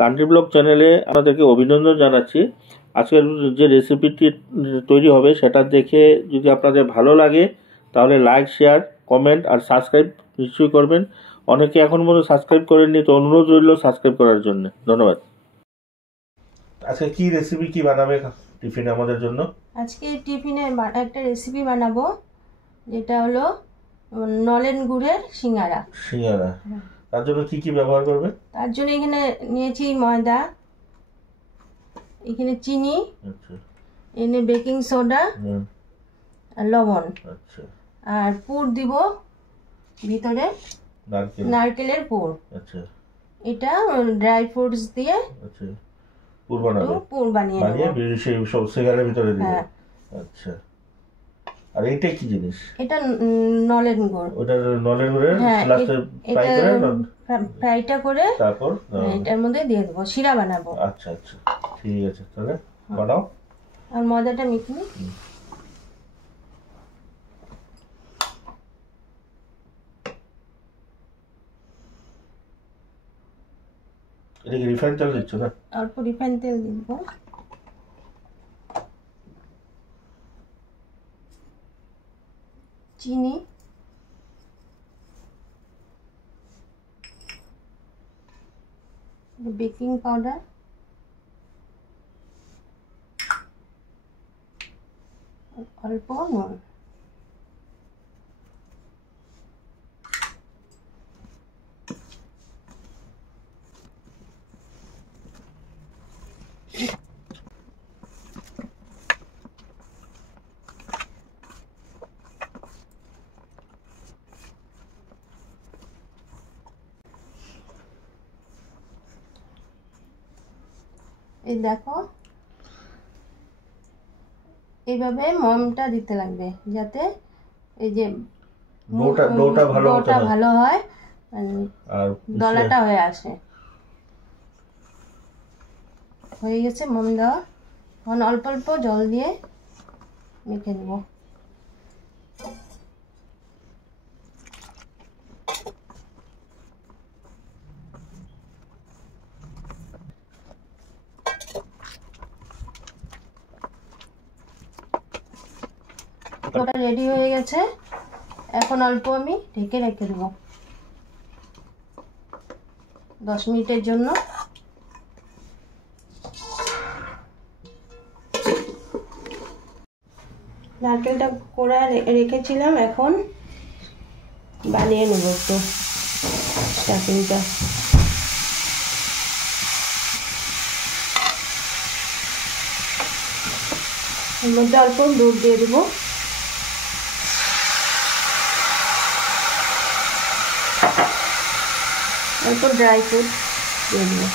Country blog চ্যানেলে আপনাদেরকে অভিনন্দন জানাচ্ছি। আজকের যে রেসিপিটি তৈরি হবে সেটা দেখে যদি আপনাদের ভালো লাগে তাহলে লাইক, শেয়ার, কমেন্ট আর সাবস্ক্রাইব নিশ্চয়ই করবেন। অনেকে এখন পর্যন্ত সাবস্ক্রাইব করেননি, তো অনুরোধ রইল সাবস্ক্রাইব করার জন্য। ধন্যবাদ। আজকে কি রেসিপি কি বানাবে টিফিনে আমাদের জন্য? আজকে টিফিনে একটা রেসিপি বানাবো, যেটা হলো নলেন গুড়ের সিঙ্গারা। তার জন্য কি কি ব্যবহার করবে? তার জন্য এখানে নিয়েছি ময়দা, এখানে চিনি, এখানে বেকিং সোডা আর লবণ, আর পুর দিব ভিতরে, নারকেলের পুর। এটা ড্রাই ফ্রুটস দিয়ে পুর বানিয়ে সিঙ্গারার ভিতরে দিবে। আচ্ছা, আর এইটা কি জিনিস? এটা নলেন গুড়। ওটা নলেন গুড়ের লাস্টে ফ্রাইটা করে তারপর এটার মধ্যে দিয়ে দেবো, শিরা বানাবো। আচ্ছা আচ্ছা, ঠিক আছে, তাহলে বানাও। আর ময়দাটা মেখে এটা কি রিফাইন তেল দিচ্ছ না? অল্প রিফাইন তেল দিব। চিনি, বেকিং পাউডার, অল্প নুন। এই দেখো, এইভাবে মমটা দিতে লাগবে যাতে এই যে ডোটা ভালো হয় আর দলাটা হয়ে আসে। হয়ে গেছে মম দেওয়া। এখন অল্প অল্প জল দিয়ে মেখে দেব। ওটা রেডি হয়ে গেছে। এখন অল্প আমি ঢেকে রেখে দেব 10 মিনিটের জন্য। নারকেলটা কোড়া রেখেছিলাম, এখন বানিয়ে নেব একটু স্টাফিংটা। এর মধ্যে অল্প দুধ দিয়ে দেবো। অল্প ড্রাই ফ্রুট দিয়ে দেবো।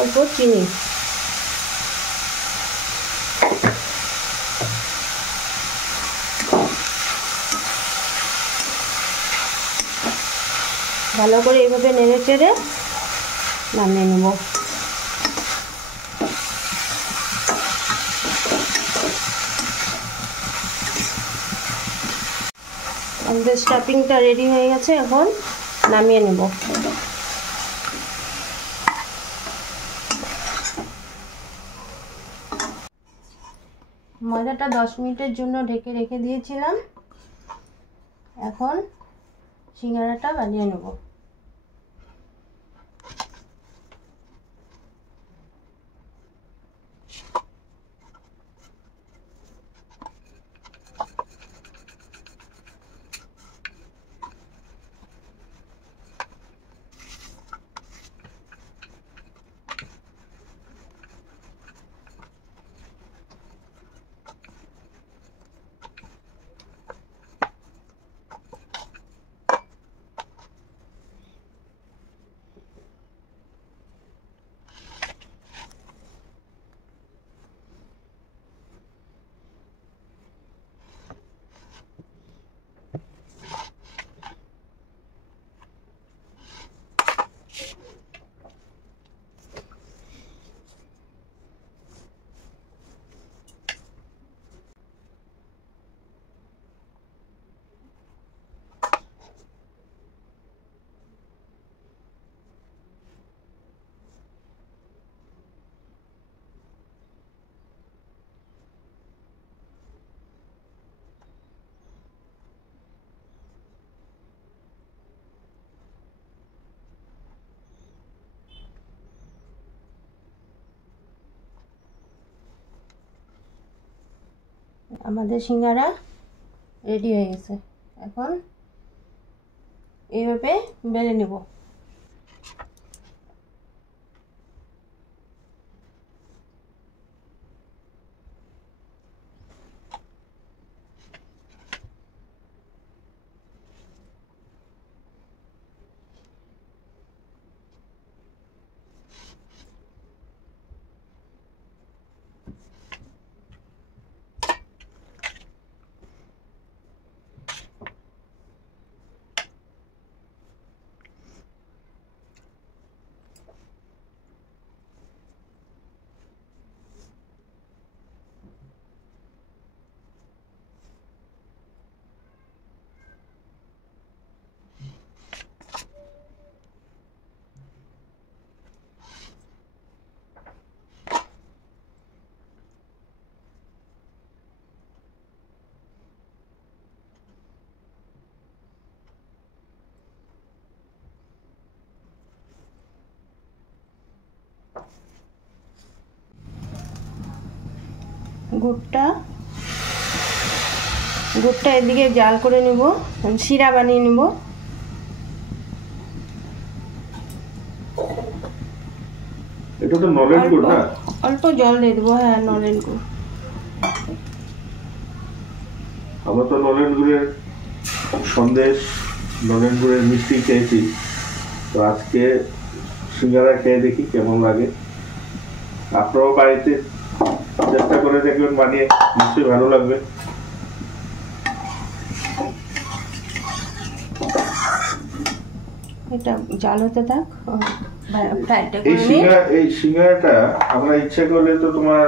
অল্প চিনি। ভালো করে এইভাবে নেড়ে চেড়ে নামিয়ে নেব। আমাদের স্টাফিংটা রেডি হয়ে গেছে, এখন নামিয়ে নেব। ময়দাটা 10 মিনিটের জন্য ঢেকে রেখে দিয়েছিলাম। এখন সিঙ্গারাটা বানিয়ে নেব। আমাদের সিঙ্গারা রেডি হয়ে গেছে। এখন এইভাবে বেলে নেব। গুড়টা এদিকে জাল করে নেব, শিরা বানিয়ে নেব। এটা তো নলেন গুড় না? অল্প জল দিয়ে দেবো। হ্যাঁ, নলেন গুড়। আমরা তো নলেন গুড়ের সন্দেশ, নলেন গুড়ের মিষ্টি খেয়েছি, তো আজকে সিঙ্গারা খেয়ে দেখি কেমন লাগে। আপনারাও বাড়িতে চেষ্টা করে দেখবেন, বানিয়ে নিশ্চয়ই ভালো লাগবে। এটা জাল হতে থাক। এই সিঙ্গারাটা আমরা ইচ্ছা করলে তো তোমার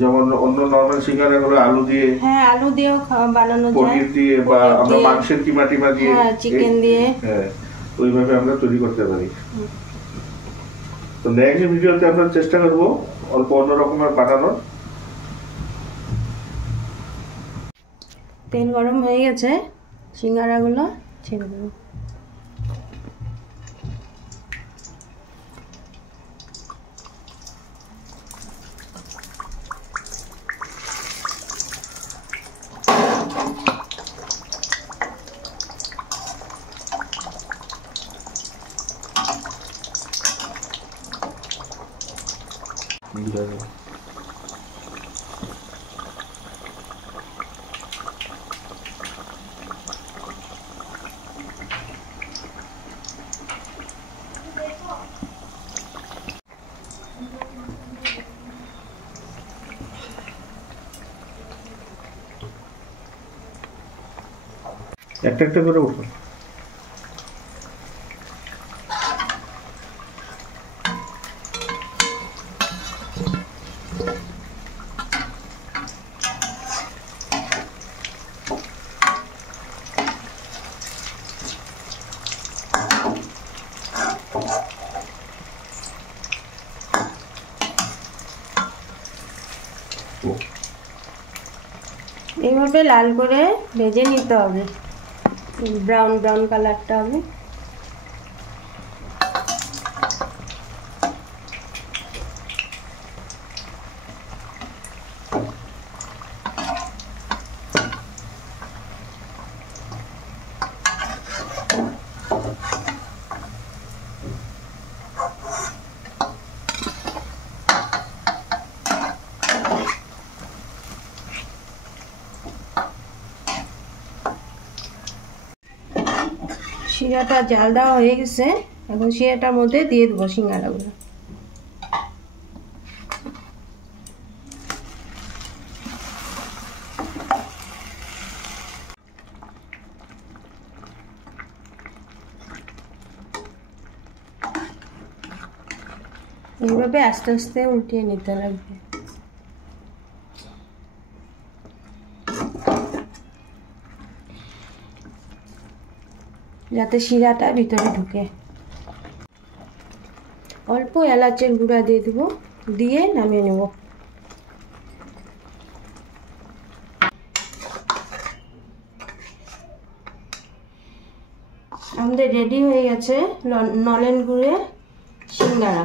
যেমন অন্য নরমাল সিঙ্গারা গুলো আলু দিয়ে, হ্যাঁ আলু দিয়েও বানানো যায়, পনির দিয়ে, বা আমরা মাংসের কিমা টিমা দিয়ে, চিকেন দিয়ে, হ্যাঁ ওইভাবে আমরা তৈরি করতে পারি। তো নেক্সট ভিডিওতে আমরা চেষ্টা করব অল্প অন্য রকমের বানানোর। তেল গরম হয়ে গেছে, সিঙ্গারাগুলো ছেড়ে দেবো। একটা একটা করে উঠো। এইভাবে লাল করে ভেজে নিতে হবে, ব্রাউন ব্রাউন কালারটা হবে। শিরাটা জাল দেওয়া হয়ে গেছে, এখন শিরাটার মধ্যে দিয়ে দেবো সিঙ্গারাগুলো। এইভাবে আস্তে আস্তে উল্টিয়ে নিতে লাগবে, যাতে শিরাটা ভিতরে ঢুকে। অল্প এলাচের গুঁড়া দিয়ে দেব, দিয়ে নামিয়ে নেব। আমাদের রেডি হয়ে গেছে নলেন গুড়ের সিঙ্গারা।